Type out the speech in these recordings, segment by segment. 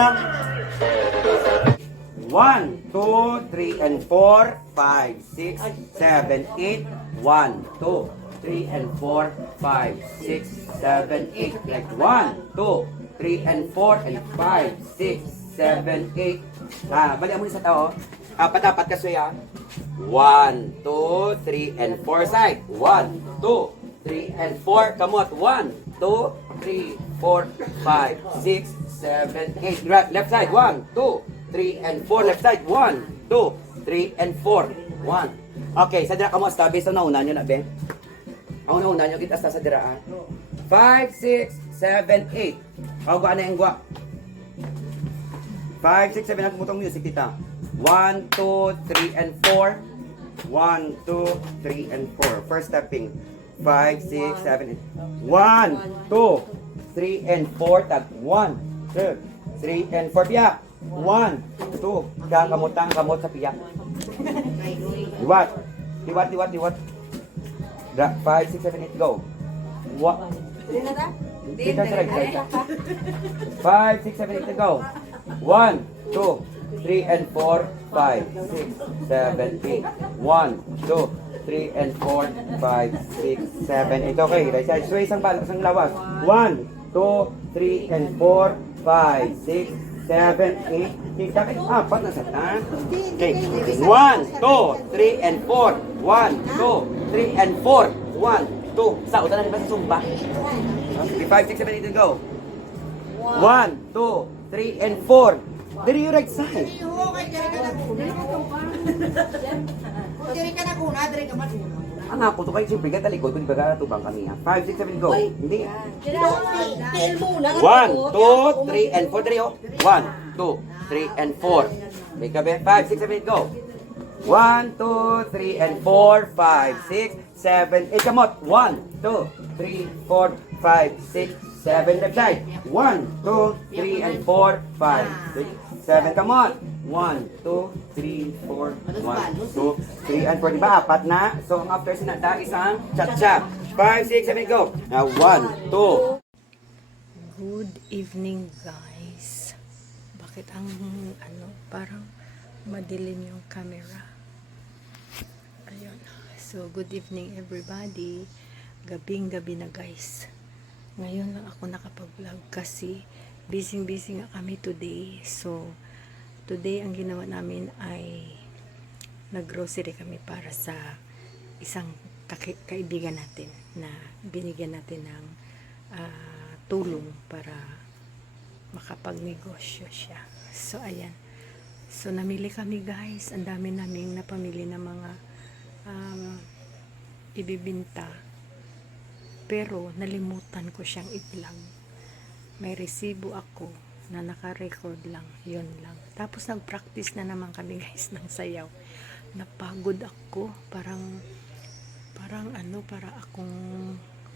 na. 1, 2, 3, and 4, 5, 6, 7, 8. 1, 2, 3, and 4, 5, 6, 7, 8. Like 1, 2, 3, and 4, and 5, 6, 7, 8. Balikan mo sa tao. Apat-apat kasi 1, 2, 3, and 4 side. 1, 2, 3, and 4. Kamot. 1, 2, 3, 4, 5, 6, 7, 8. Left side. 1, 2, 3, and 4. Left side. 1, 2, 3, and 4. 1. Okay, sa dira ka mo, tabi sa nauna nyo na, be. Ang nauna nyo, kita sa diraan. 5, 6, 7, 8. Ang gwa na yung gwa. 5, 6, 7. Nagpumutong music, tita. 1, 2, 3, and 4. 1, 2, 3, and 4. First stepping. 5, 6, 7, 8. 1, 2, 3, and 4. Tag 1, 2, 3, and 4. Piya. 1, 2. Kamotang kamot sa piya. Liwat. 5, 6, 7, 8. Go. 5, 6, 7, 8. Go. 1, 2, 3, and 4, 5, 6, 7, 8. 1, 2, 3, and 4, 5, 6, 7, 8. Okay, right side. Sway isang lawas. 1, 2, 3, and 4, 5, 6, 7, 8. Kita kayo, apat na satan. Okay. 1, 2, 3, and 4. 1, 2, 3, and 4. 1, 2. Sa utan na rin ba sa sumba? Okay, 5, 6, 7, 8, and go. 1, 2, 3, and 4. There you right side. Ang ako to kayo, siyempre ka talikod, kung baga tubang kami. 5, 6, 7, go. Hindi. 1, 2, 3, and 4. Dari, 1, 2, 3, and 4. May kabe. 5, 6, 7, 8, go. 1, 2, 3, and 4, 5, 6, 7, 8. Kamot. 1, 2, 3, 4, 5, 6, 7. Left side. 1, 2, 3, and 4, 5, 6, 7. Come on. 1, 2, 3, 4, 1, 2, 3, and 4. Diba? Apat na. So, ang after sinata, isang chat-chat. 5, 6, 7, go. Now, 1, 2. Good evening, guys. Bakit ang, parang madilim yung camera? Ayun. So, good evening, everybody. Gabing-gabi na, guys. Ngayon lang ako nakapag-vlog kasi busy nga kami today. So, today ang ginawa namin ay nag-grocery kami para sa isang kaibigan natin na binigyan natin ng tulong para makapagnegosyo siya. So, ayan. So, namili kami, guys. Ang dami naming napamili na mga ibibinta. Pero, nalimutan ko siyang i-vlog. May resibo ako na naka-record lang. Yun lang. Tapos, nag-practice na naman kami, guys, ng sayaw. Napagod ako. Parang para akong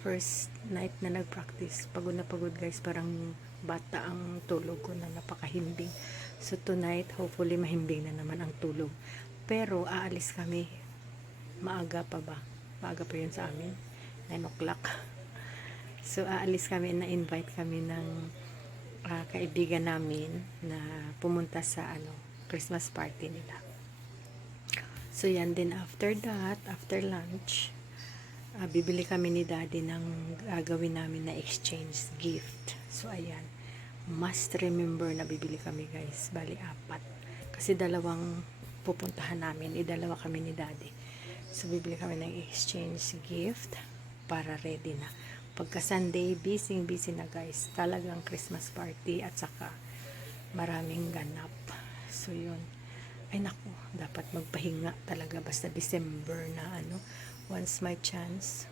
first night na nag-practice. Pagod na pagod, guys. Parang bata ang tulog ko na napakahimbing. So, tonight, hopefully, mahimbing na naman ang tulog. Pero, aalis kami. Maaga pa ba? Maaga pa yun sa amin. 9 o'clock. So, aalis kami, na-invite kami ng kaibigan namin na pumunta sa Christmas party nila. So, yan din. After that, after lunch, bibili kami ni Daddy ng gagawin namin na exchange gift. So, ayan. Must remember na bibili kami, guys. Bali, 4. Kasi dalawang pupuntahan namin. Dalawa kami ni Daddy. So, bibili kami ng exchange gift para ready na. Pagka Sunday, busy na, guys. Talagang Christmas party at saka maraming ganap. So, yun. Ay, naku. Dapat magpahinga talaga. Basta December na once my chance,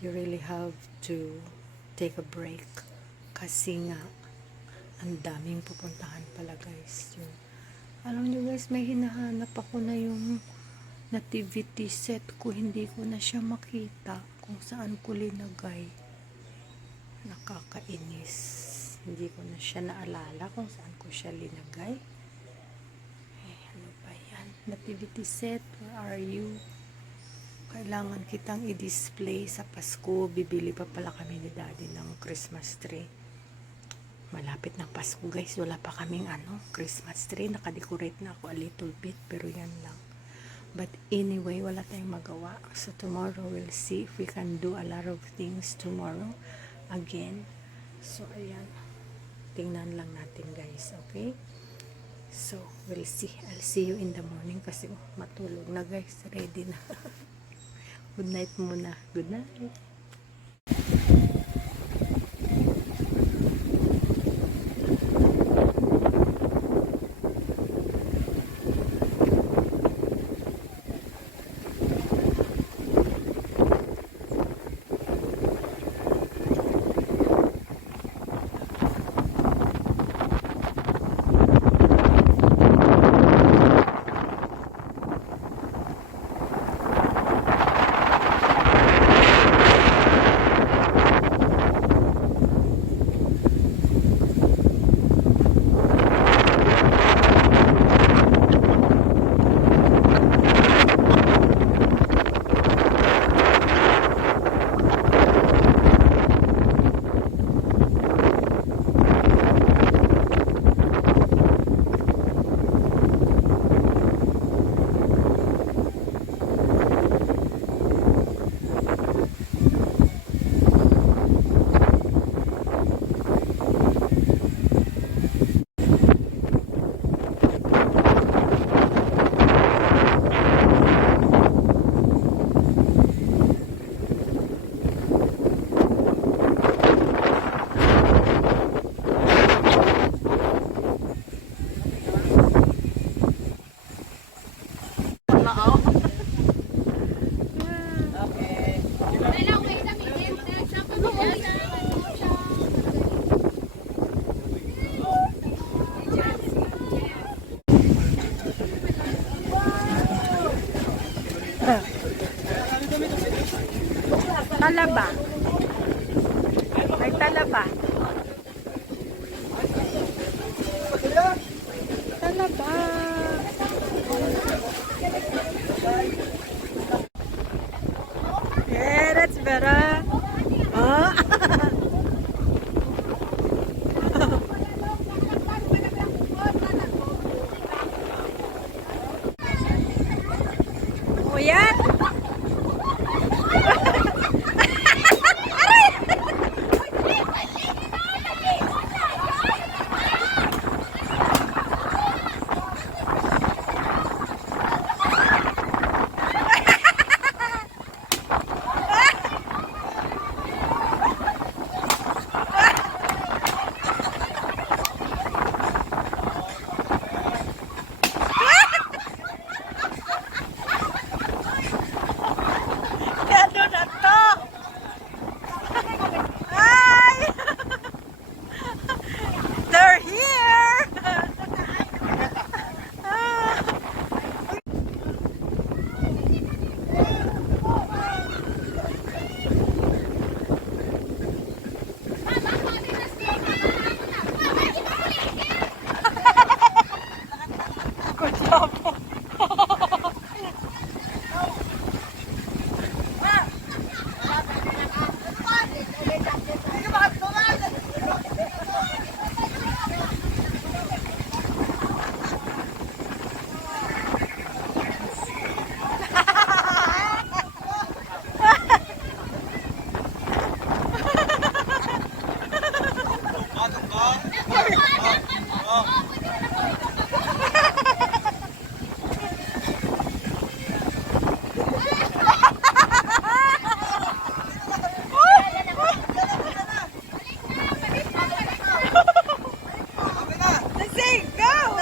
you really have to take a break. Kasi nga, ang daming pupuntahan pala, guys. Yun. Alam nyo, guys, may hinahanap ako na yung nativity set ko. Hindi ko na siya makita kung saan ko linagay. Nakakainis. Hindi ko na siya naalala kung saan ko siya linagay. Ano ba yan? Nativity set, where are you? Kailangan kitang i-display sa Pasko. Bibili pa pala kami ni Daddy ng Christmas tree. Malapit ng Pasko guys, wala pa kaming Christmas tree. Nakadecorate na ako a little bit, pero yan lang. But anyway, wala tayong magawa. So tomorrow we'll see if we can do a lot of things tomorrow again. So ayan, tingnan lang natin guys, okay? So we'll see. I'll see you in the morning kasi matulog na guys, ready na. Good night muna. Good night. Talaba. May talaba. Talaba. Yeah, that's better. Oh. Oh, yan. They're here! Good job! Let's see, go!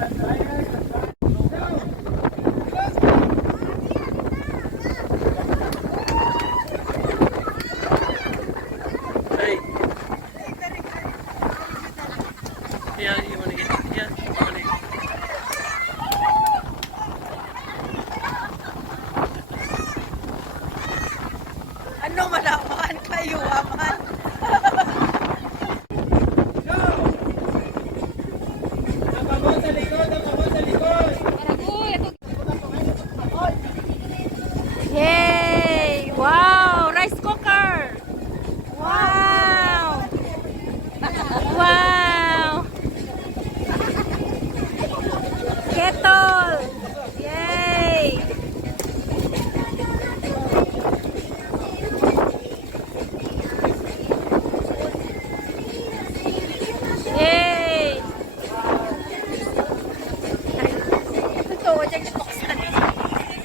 Hey. Yeah, you wanna get yeah, you wanna Ano malaman kayo, aman? Yay! Wow! Rice cooker! Wow! Wow! Kettle! Yay! Yay! Totoo, dyan ibuksan.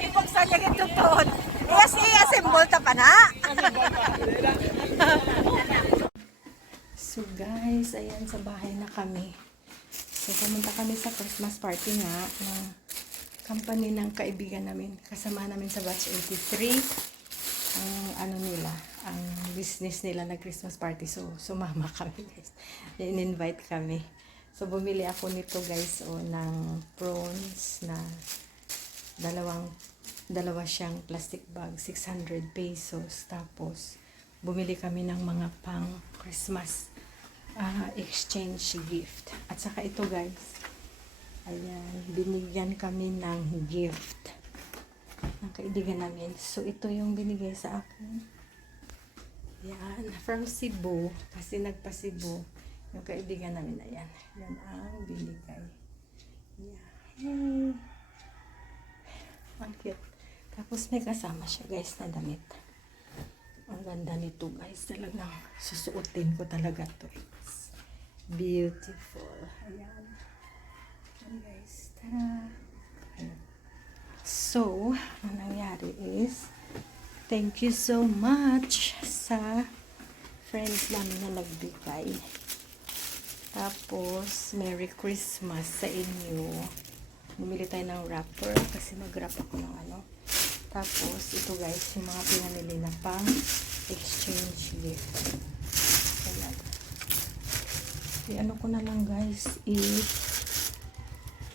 Ibuksan niya yung totoo. Yes, i-assemble ta pa na. So guys, ayan sa bahay na kami. So pumunta kami sa Christmas party nga ng company ng kaibigan namin. Kasama namin sa batch 83. Ang ano nila, ang business nila na Christmas party. So sumama kami guys. In-invite kami. So bumili ako nito guys ng prawns na dalawa siyang plastic bag, 600 pesos. Tapos bumili kami ng mga pang Christmas exchange gift. At saka ito guys, ayan, binigyan kami ng gift ng kaibigan namin. So ito yung binigay sa akin. Ayan, from Cebu, kasi nagpa-Cebu yung kaibigan namin. Ayan, yan ang binigay. Ayan. Ang cute. Tapos may kasama siya guys na damit. Ang ganda nito guys. Talagang susuotin ko talaga to. It's beautiful. Ayan. Ayan guys. Tara. Ayan. So, ang nangyari is thank you so much sa friends namin na nagbigay. Tapos, Merry Christmas sa inyo. Bumili tayo ng wrapper kasi mag-wrap ako ng ano. Tapos, ito guys, yung mga pinamili na pang exchange gift. Ayan. I-ano ko na lang guys,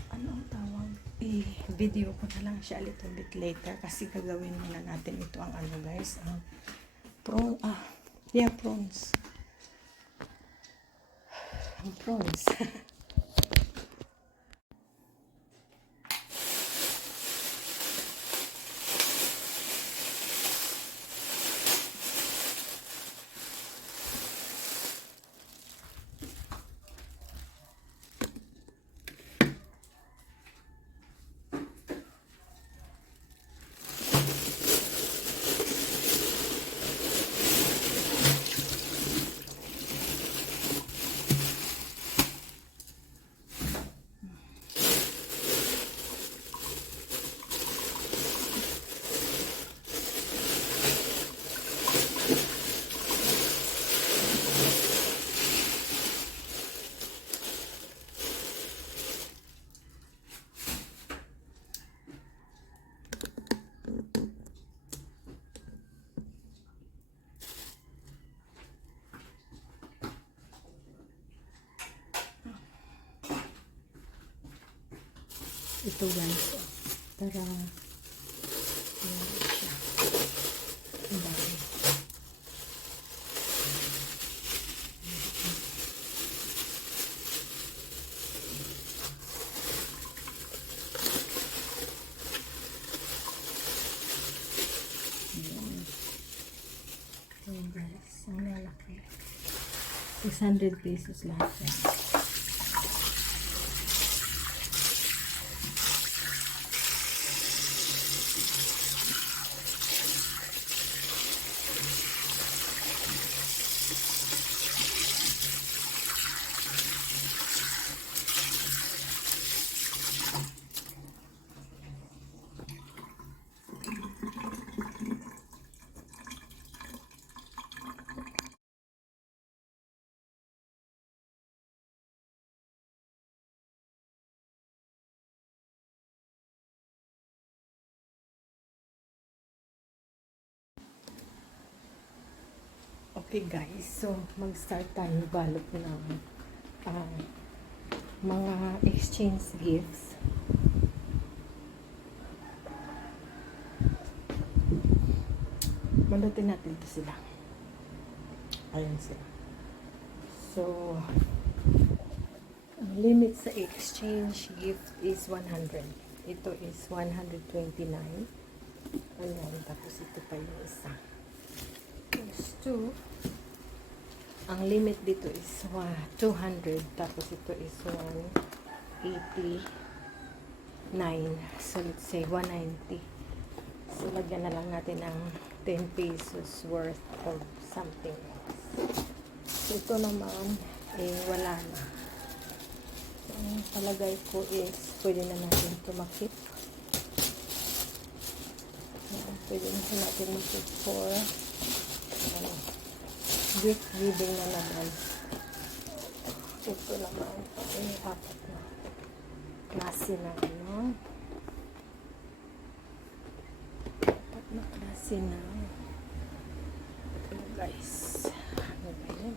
ano ang tawag? I-video ko na lang siya a little bit later kasi gagawin muna natin ito ang ano guys, ang prawns. Ang prawns. Ito guys, tara. Ayan siya. Ang dami. Ayan guys, ang lalaki. 600 pesos lahat yan. Okay guys, so mag-start tayo balot ng mga exchange gifts. Balutin natin to sila. Ayan sila. So, ang limit sa exchange gift is 100. Ito is 129. Ayan, tapos ito pa yung isa. There's 2. Ang limit dito is 200. Tapos ito is 189. So, let's say 190. So, lagyan na lang natin ng 10 pesos worth of something else. So, ito naman, wala na. So, ang palagay ko is, pwede na natin tumakip. Pwede na natin makip for gift giving na naman. Ito naman, apat na klase na apat na klase na. Ito guys. Ano ba yun?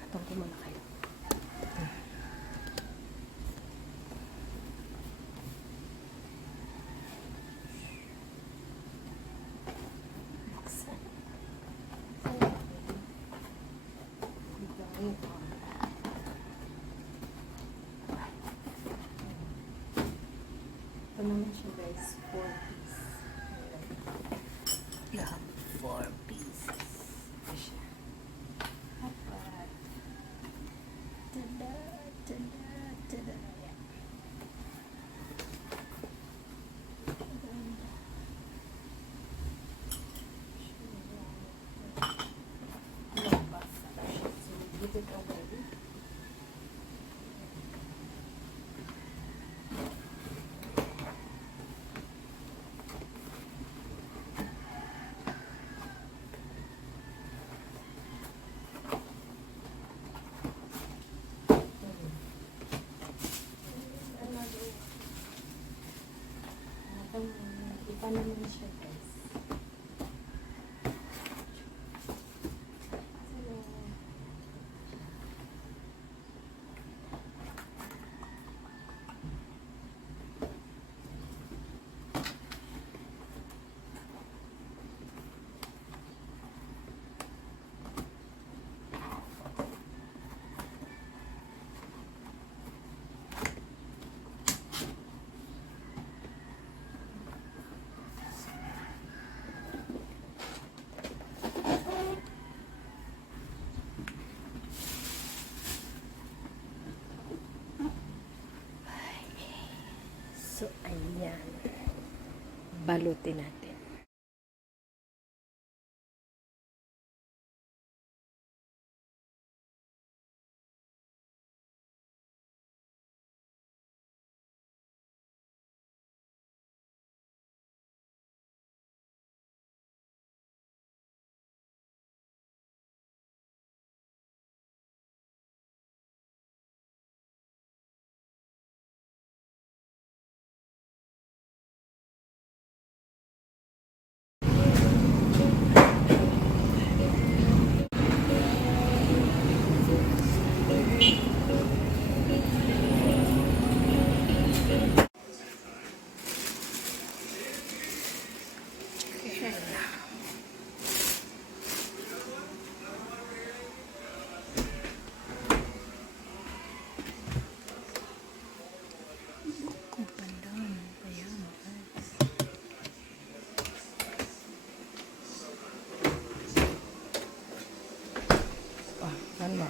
Atong ko muna kayo. Ito naman siya guys, 4 pieces. You have 4 pieces. Ito siya. Apat. Tada, tada, tada. Yan. Nabasa na siya. So, give it away. Iba naman siya guys. So, ayan. Balutin natin. One more.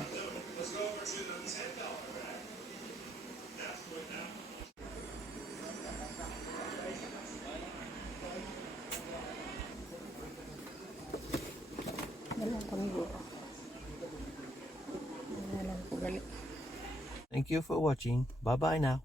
Thank you for watching. Bye-bye now.